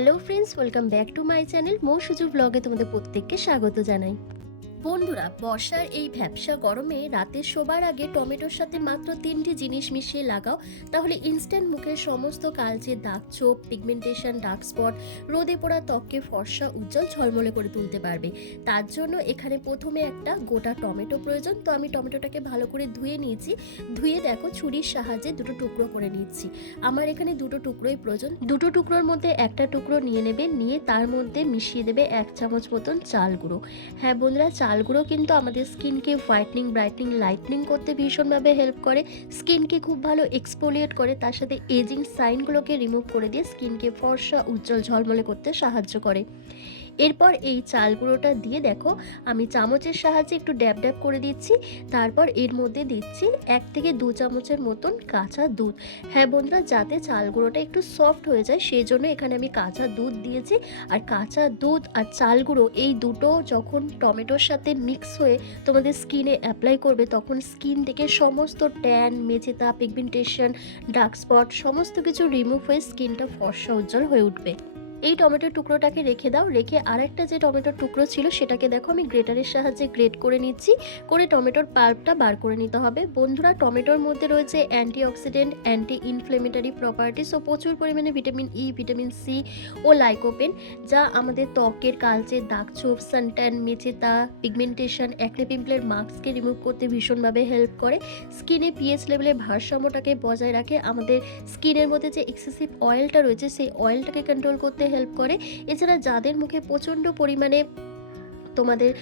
Hello friends, welcome back to my channel. Mou Suju ব্লগে তোমাদের প্রত্যেককে স্বাগত জানাই। বন্ধুরা, বর্ষার এই ভ্যাপসা গরমে রাতে শোবার আগে টমেটোর সাথে মাত্র 3টি জিনিস মিশিয়ে লাগাও, তাহলে ইনস্ট্যান্ট মুখের সমস্ত কালচে দাগ, ছোপ, পিগমেন্টেশন, ডার্ক স্পট, রোদে পোড়া ত্বককে ফর্সা, উজ্জ্বল, ঝলমলে করে তুলতে পারবে। তার জন্য এখানে প্রথমে একটা গোটা টমেটো প্রয়োজন। তো আমি টমেটোটাকে ভালো করে ধুয়ে নিয়েছি। ধুয়ে দেখো ছুরির সাহায্যে দুটো টুকরো করে নিচ্ছি। আমার এখানে দুটো টুকরোই প্রয়োজন। দুটো টুকরোর মধ্যে একটা টুকরো নিয়ে নেবে, নিয়ে তার মধ্যে মিশিয়ে দেবে 1 চামচ মতন চাল গুঁড়ো। হ্যাঁ বন্ধুরা, চাল গুঁড়ো কিন্তু আমাদের স্কিনকে হোয়াইটনিং, ব্রাইটনিং, লাইটনিং করতে ভীষণভাবে হেল্প করে। স্কিনকে খুব ভালো এক্সফোলিয়েট করে, তার সাথে এজিং সাইনগুলোকে রিমুভ করে দিয়ে স্কিনকে ফর্সা, উজ্জ্বল, ঝলমলে করতে সাহায্য করে। এরপর এই চাল গুঁড়োটা দিয়ে দেখো আমি চামচের সাহায্যে একটু ড্যাব ড্যাব করে দিচ্ছি। তারপর এর মধ্যে দিচ্ছি 1 থেকে 2 চামচের মতন কাঁচা দুধ। হ্যাঁ বন্ধুরা, যাতে চাল গুঁড়োটা একটু সফট হয়ে যায় সেই জন্য এখানে আমি কাঁচা দুধ দিয়েছি। আর কাঁচা দুধ আর চাল গুঁড়ো এই দুটো যখন টমেটোর সাথে মিক্স হয়ে তোমাদের স্কিনে অ্যাপ্লাই করবে, তখন স্কিন থেকে সমস্ত ট্যান, মেচেতা, পিগমেন্টেশন, ডার্ক স্পট সমস্ত কিছু রিমুভ হয়ে স্কিনটা ফর্সা, উজ্জ্বল হয়ে উঠবে। এই টমেটোর টুকরোটাকে রেখে দাও। রেখে আরেকটা যে টমেটোর টুকরো ছিল সেটাকে দেখো আমি গ্রেটারের সাহায্যে গ্রেট করে নিচ্ছি। করে টমেটোর পাল্পটা বার করে নিতে হবে। বন্ধুরা, টমেটোর মধ্যে রয়েছে অ্যান্টিঅক্সিডেন্ট, অ্যান্টি ইনফ্লেমেটরি প্রপার্টিস ও প্রচুর পরিমাণে ভিটামিন ই, ভিটামিন সি ও লাইকোপেন, যা আমাদের ত্বকের কালচে দাগ, ছোপ, সানট্যান, মেচেতা, পিগমেন্টেশন, অ্যাকনে পিম্পলের মার্কসকে রিমুভ করতে ভীষণভাবে হেল্প করে। স্কিনে পিএইচ লেভেলের ভারসাম্যটাকে বজায় রাখে। আমাদের স্কিনের মধ্যে যে এক্সেসিভ অয়েলটা রয়েছে সেই অয়েলটাকে কন্ট্রোল করতে হেল্প করে। এছাড়া যাদের মুখে প্রচণ্ড পরিমাণে তোমাদের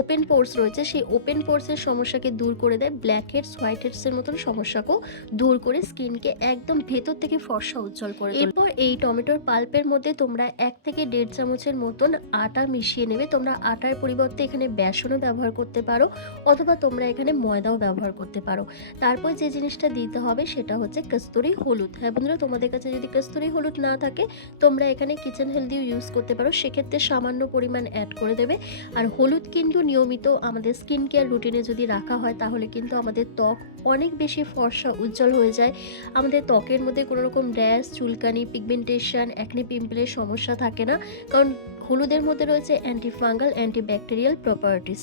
ওপেন পোর্স রয়েছে, সেই ওপেন পোর্সের সমস্যাকে দূর করে দেয়। ব্ল্যাক হেডস, হোয়াইট হেডসের মতন সমস্যাকেও দূর করে স্কিনকে একদম ভেতর থেকে ফর্সা, উজ্জ্বল করে। এরপর এই টমেটোর পাল্পের মধ্যে তোমরা 1 থেকে 1.5 চামচের মতন আটা মিশিয়ে নেবে। তোমরা আটার পরিবর্তে এখানে বেসনও ব্যবহার করতে পারো, অথবা তোমরা এখানে ময়দাও ব্যবহার করতে পারো। তারপর যে জিনিসটা দিতে হবে সেটা হচ্ছে কস্তুরি হলুদ। হ্যাঁ বন্ধুরা, তোমাদের কাছে যদি কস্তুরি হলুদ না থাকে তোমরা এখানে কিচেন হেলদিও ইউজ করতে পারো, সেক্ষেত্রে সামান্য পরিমাণ অ্যাড করে দেবে। আর হলুদ কিন্তু নিয়মিত আমাদের স্কিন কেয়ার রুটিনে যদি রাখা হয় তাহলে কিন্তু আমাদের ত্বক অনেক বেশি ফর্সা, উজ্জ্বল হয়ে যায়। আমাদের ত্বকের মধ্যে কোনো রকম র্যাশ, চুলকানি, পিগমেন্টেশন, অ্যাকনে পিম্পলের সমস্যা থাকে না, কারণ হলুদের মধ্যে রয়েছে অ্যান্টিফাঙ্গাল, অ্যান্টিব্যাকটেরিয়াল প্রপার্টিস।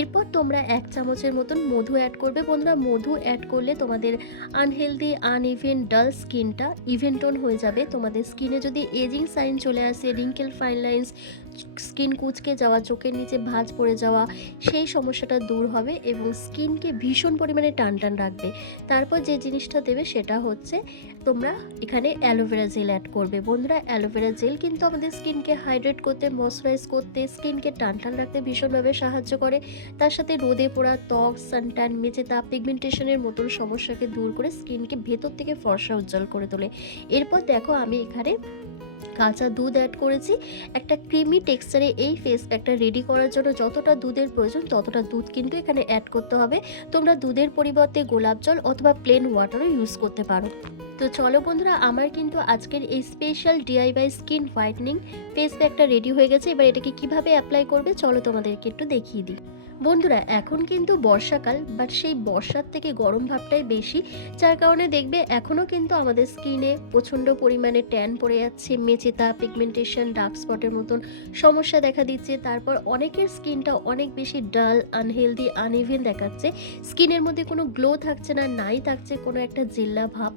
এরপর তোমরা 1 চামচের মতন মধু অ্যাড করবে। বন্ধুরা, মধু অ্যাড করলে তোমাদের আনহেলদি, আনইভেন, ডাল স্কিনটা ইভেন টোন হয়ে যাবে। তোমাদের স্কিনে যদি এজিং সাইন চলে আসে, রিঙ্কেল, ফাইন লাইন্স, স্কিন কুঁচকে যাওয়া, চোখের নিচে ভাঁজ পড়ে যাওয়া, সেই সমস্যাটা দূর হবে এবং স্কিনকে ভীষণ পরিমাণে টান টান রাখবে। তারপর যে জিনিসটা দেবে সেটা হচ্ছে তোমরা এখানে অ্যালোভেরা জেল অ্যাড করবে। বন্ধুরা, অ্যালোভেরা জেল কিন্তু আমাদের স্কিনকে হাইড্রেট করতে, ময়শ্চারাইজ করতে, স্কিনকে টান টান রাখতে ভীষণভাবে সাহায্য করে। তার সাথে রোদে পোড়া ত্বক, সানট্যান, মেচেতা, পিগমেন্টেশনের মতন সমস্যাকে দূর করে স্কিনকে ভেতর থেকে ফর্সা, উজ্জ্বল করে তোলে। এরপর দেখো আমি এখানে কাঁচা দুধ অ্যাড করেছি। একটা ক্রিমি টেক্সচারে এই ফেস প্যাকটা রেডি করার জন্য যতটা দুধের প্রয়োজন ততটা দুধ কিন্তু এখানে অ্যাড করতে হবে। তোমরা দুধের পরিবর্তে গোলাপ জল অথবা প্লেন ওয়াটারও ইউজ করতে পারো। তো চলো বন্ধুরা, আমার কিন্তু আজকের এই special DIY skin whitening face প্যাকটা রেডি হয়ে গেছে। এবার এটাকে কিভাবে অ্যাপ্লাই করবে চলো তোমাদেরকে একটু দেখিয়ে দিই। বন্ধুরা, এখন কিন্তু বর্ষাকাল, বাট সেই বর্ষার থেকে গরম ভাবটাই বেশি, যার কারণে দেখবে এখনও কিন্তু আমাদের স্কিনে প্রচণ্ড পরিমাণে ট্যান পড়ে যাচ্ছে, মেচেতা, পিগমেন্টেশন, ডার্ক স্পটের মতন সমস্যা দেখা দিচ্ছে। তারপর অনেকের স্কিনটা অনেক বেশি ডাল, আনহেলদি, আনইভেন দেখাচ্ছে। স্কিনের মধ্যে কোনো গ্লো থাকছে না, নাই থাকছে কোনো একটা জেল্লা ভাব।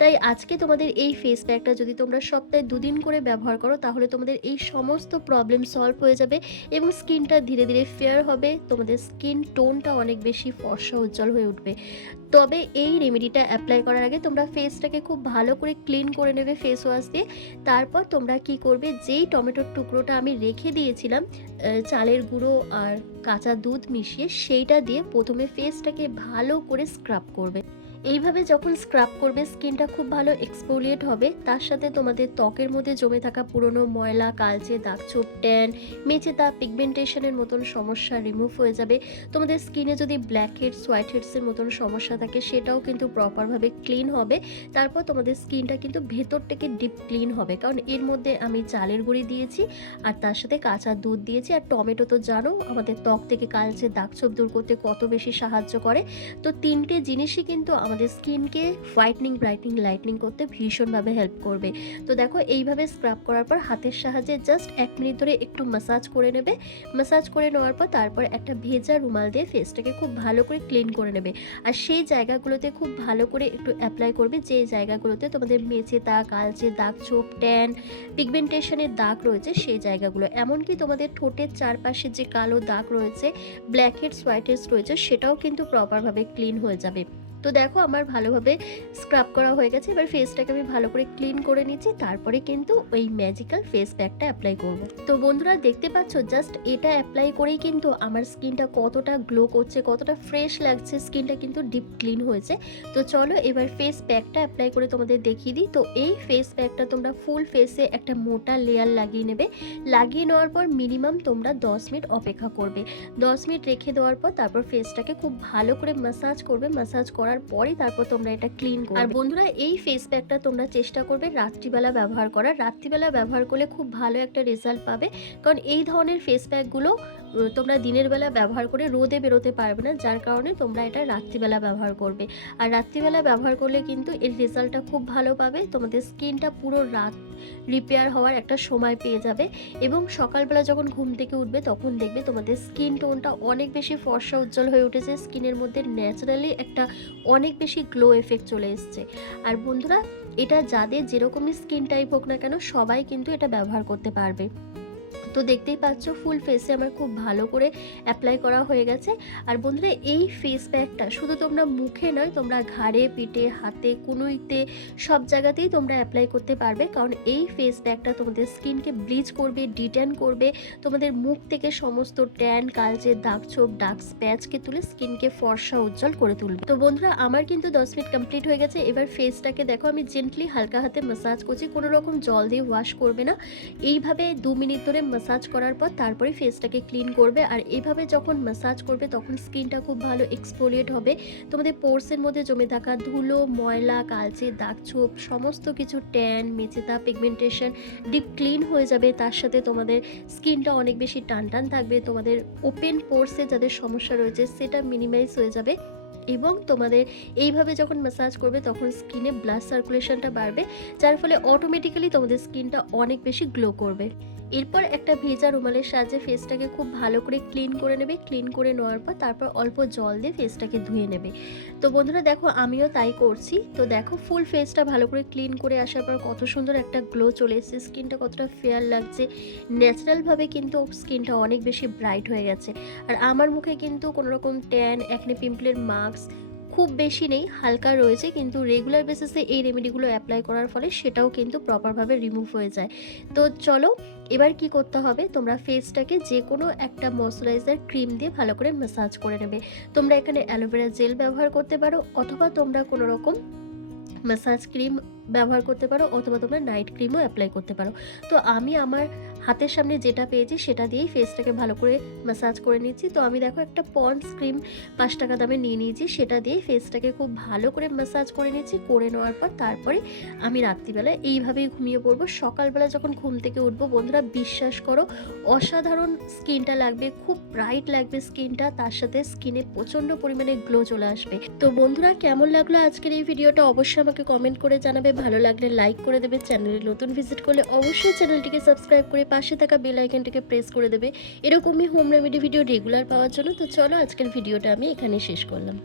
তাই আজকে তোমাদের এই ফেস প্যাকটা যদি তোমরা সপ্তাহে 2 দিন করে ব্যবহার করো তাহলে তোমাদের এই সমস্ত প্রবলেম সলভ হয়ে যাবে এবং স্কিনটা ধীরে ধীরে ফেয়ার হবে। তোমাদের স্কিন টোনটা অনেক বেশি ফর্সা, উজ্জ্বল হয়ে উঠবে। তবে এই রেমেডিটা অ্যাপ্লাই করার আগে তোমরা ফেসটাকে খুব ভালো করে ক্লিন করে নেবে ফেস ওয়াশ দিয়ে। তারপর তোমরা কি করবে, যেই টমেটোর টুকরোটা আমি রেখে দিয়েছিলাম চালের গুঁড়ো আর কাঁচা দুধ মিশিয়ে, সেইটা দিয়ে প্রথমে ফেসটাকে ভালো করে স্ক্রাব করবে। এইভাবে যখন স্ক্রাব করবে স্কিনটা খুব ভালো এক্সফোলিয়েট হবে। তার সাথে তোমাদের ত্বকের মধ্যে জমে থাকা পুরনো ময়লা, কালচে দাগ, ছোপ, ট্যান, মেচেতা, পিগমেন্টেশনের মতন সমস্যা রিমুভ হয়ে যাবে। তোমাদের স্কিনে যদি ব্ল্যাক হেডস, হোয়াইট হেডসের মতন সমস্যা থাকে সেটাও কিন্তু প্রপারভাবে ক্লিন হবে। তারপর তোমাদের স্কিনটা কিন্তু ভেতর থেকে ডিপ ক্লিন হবে, কারণ এর মধ্যে আমি চালের গুঁড়ি দিয়েছি আর তার সাথে কাঁচা দুধ দিয়েছি। আর টমেটো তো জানো আমাদের ত্বক থেকে কালচে দাগ, ছোপ দূর করতে কত বেশি সাহায্য করে। তো 3টে জিনিসই কিন্তু আমাদের স্কিনকে হোয়াইটনিং, ব্রাইটনিং, লাইটনিং করতে ভীষণভাবে হেল্প করবে। তো দেখো এইভাবে স্ক্রাব করার পর হাতের সাহায্যে জাস্ট 1 মিনিট ধরে একটু ম্যাসাজ করে নেবে। ম্যাসাজ করে নেওয়ার পর তারপর একটা ভেজা রুমাল দিয়ে ফেসটাকে খুব ভালো করে ক্লিন করে নেবে। আর সেই জায়গাগুলোতে খুব ভালো করে একটু অ্যাপ্লাই করবে যে জায়গাগুলোতে তোমাদের মেচে দাগ, কালচে দাগ, ছোপ, ট্যান, পিগমেন্টেশনের দাগ রয়েছে সেই জায়গাগুলো। এমনকি তোমাদের ঠোঁটের চারপাশে যে কালো দাগ রয়েছে, ব্ল্যাক হেডস, হোয়াইট হেডস রয়েছে, সেটাও কিন্তু প্রপারভাবে ক্লিন হয়ে যাবে। তো দেখো আমার ভালোভাবে স্ক্রাব করা হয়ে গেছে। এবার ফেসটাকে আমি ভালো করে ক্লিন করে নিচ্ছি, তারপরে কিন্তু ওই ম্যাজিক্যাল ফেস প্যাকটা অ্যাপ্লাই করব। তো বন্ধুরা দেখতে পাচ্ছ জাস্ট এটা অ্যাপ্লাই করেই কিন্তু আমার স্কিনটা কতটা গ্লো করছে, কতটা ফ্রেশ লাগছে, স্কিনটা কিন্তু ডিপ ক্লিন হয়েছে। তো চলো এবার ফেস প্যাকটা অ্যাপ্লাই করে তোমাদের দেখিয়ে দিই। তো এই ফেস প্যাকটা তোমরা ফুল ফেসে একটা মোটা লেয়ার লাগিয়ে নেবে। লাগিয়ে নেওয়ার পর মিনিমাম তোমরা 10 মিনিট অপেক্ষা করবে। 10 মিনিট রেখে দেওয়ার পর তারপর ফেসটাকে খুব ভালো করে ম্যাসাজ করবে। ম্যাসাজ করার পরে তারপর তোমরা এটা ক্লিন করবে। আর বন্ধুরা এই ফেস প্যাকটা তোমরা চেষ্টা করবে রাত্রিবেলা ব্যবহার করার। রাত্রিবেলা ব্যবহার করলে খুব ভালো একটা রেজাল্ট পাবে, কারণ এই ধরনের ফেস প্যাকগুলো তোমরা দিনের বেলা ব্যবহার করে রোদে বেরোতে পারবে না, যার কারণে তোমরা এটা রাত্রিবেলা ব্যবহার করবে। আর রাত্রিবেলা ব্যবহার করলে কিন্তু এর রেজাল্টটা খুব ভালো পাবে। তোমাদের স্কিনটা পুরো রাত রিপেয়ার হওয়ার একটা সময় পেয়ে যাবে, এবং সকালবেলা যখন ঘুম থেকে উঠবে তখন দেখবে তোমাদের স্কিন টোনটা অনেক বেশি ফর্সা, উজ্জ্বল হয়ে উঠেছে। স্কিনের মধ্যে ন্যাচারালি একটা অনেক বেশি গ্লো এফেক্ট চলে এসছে। আর বন্ধুরা এটা যাদের যেরকমই স্কিন টাইপ হোক না কেন সবাই কিন্তু এটা ব্যবহার করতে পারবে। তো দেখতেই পাচ্ছ ফুল ফেসে আমার খুব ভালো করে অ্যাপ্লাই করা হয়ে গেছে। আর বন্ধুরা এই ফেস প্যাকটা শুধু তোমরা মুখে নয়, তোমরা ঘাড়ে, পিঠে, হাতে, কনুইতে, সব জায়গাতেই তোমরা অ্যাপ্লাই করতে পারবে, কারণ এই ফেস প্যাকটা তোমাদের স্কিনকে ব্লিচ করবে, ডিট্যান করবে, তোমাদের মুখ থেকে সমস্ত ট্যান, কালচে দাগ, ছোপ, ডার্ক স্প্যাচকে তুলে স্কিনকে ফর্সা, উজ্জ্বল করে তুলবে। তো বন্ধুরা আমার কিন্তু 10 মিনিট কমপ্লিট হয়ে গেছে। এবার ফেসটাকে দেখো আমি জেন্টলি হালকা হাতে ম্যাসাজ করছি, কোনো রকম জল দিয়ে ওয়াশ করবে না। এইভাবে 2 মিনিট ধরে ম্যাসাজ করার পর তারপরে ফেসটাকে ক্লিন করবে। আর এইভাবে যখন ম্যাসাজ করবে তখন স্কিনটা খুব ভালো এক্সফোলিয়েট হবে। তোমাদের পোরসের মধ্যে জমে থাকা ধুলো, ময়লা, কালচে দাগ, ছোপ, সমস্ত কিছু tan, Mecheda, pigmentation deep clean হয়ে যাবে। তার সাথে তোমাদের স্কিনটা অনেক বেশি টান টান থাকবে। তোমাদের ওপেন পোরসে যাদের সমস্যা রয়েছে সেটা মিনিমাইজ হয়ে যাবে। এবং তোমাদের এইভাবে যখন ম্যাসাজ করবে তখন স্কিনে ব্লাড সার্কুলেশনটা বাড়বে, যার ফলে অটোমেটিক্যালি তোমাদের স্কিনটা অনেক বেশি গ্লো করবে। এরপর একটা ভেজা রুমালের সাহায্যে ফেসটাকে খুব ভালো করে ক্লিন করে নেবে। ক্লিন করে নেওয়ার পর তারপর অল্প জল দিয়ে ফেসটাকে ধুয়ে নেবে। তো বন্ধুরা দেখো আমিও তাই করছি। তো দেখো ফুল ফেসটা ভালো করে ক্লিন করে আসার পর কত সুন্দর একটা গ্লো চলে এসেছে, স্কিনটা কতটা ফেয়ার লাগছে। ন্যাচারালভাবে কিন্তু স্কিনটা অনেক বেশি ব্রাইট হয়ে গেছে। আর আমার মুখে কিন্তু কোনো রকম ট্যান, অ্যাকনে, পিম্পলের মার্কস খুব বেশি নেই, হালকা রয়েছে, কিন্তু রেগুলার বেসিসে এই রেমেডিগুলো অ্যাপ্লাই করার ফলে সেটাও কিন্তু প্রপারভাবে রিমুভ হয়ে যায়। তো চলো এবার কি করতে হবে, তোমরা ফেসটাকে যে কোনো একটা ময়শ্চারাইজার ক্রিম দিয়ে ভালো করে ম্যাসাজ করে নেবে। তোমরা এখানে অ্যালোভেরা জেল ব্যবহার করতে পারো, অথবা তোমরা কোনো রকম ম্যাসাজ ক্রিম ব্যবহার করতে পারো, অথবা তোমরা নাইট ক্রিমও অ্যাপ্লাই করতে পারো। তো আমি আমার হাতের সামনে যেটা পেয়েছি সেটা দিয়েই ফেসটাকে ভালো করে ম্যাসাজ করে নিচ্ছি। তো আমি দেখো একটা পন্ডস ক্রিম 5 টাকা দামে নিয়ে নিয়েছি, সেটা দিয়েই ফেসটাকে খুব ভালো করে ম্যাসাজ করে নিচ্ছি। করে নেওয়ার পর তারপরে আমি রাত্রিবেলা এইভাবেই ঘুমিয়ে পড়বো। সকালবেলা যখন ঘুম থেকে উঠবো বন্ধুরা বিশ্বাস করো অসাধারণ স্কিনটা লাগবে, খুব ব্রাইট লাগবে স্কিনটা, তার সাথে স্কিনে প্রচণ্ড পরিমাণে গ্লো চলে আসবে। তো বন্ধুরা কেমন লাগলো আজকের এই ভিডিওটা অবশ্যই আমাকে কমেন্ট করে জানাবে। ভালো লাগলে লাইক করে দেবে, চ্যানেলে নতুন ভিজিট করলে অবশ্যই চ্যানেলটিকে সাবস্ক্রাইব করে পাশে থাকা বেল আইকনটিকে প্রেস করে দেবে এরকমই হোম রেমেডি ভিডিও রেগুলার পাওয়ার জন্য। তো চলো আজকের ভিডিওটা আমি এখানে শেষ করলাম।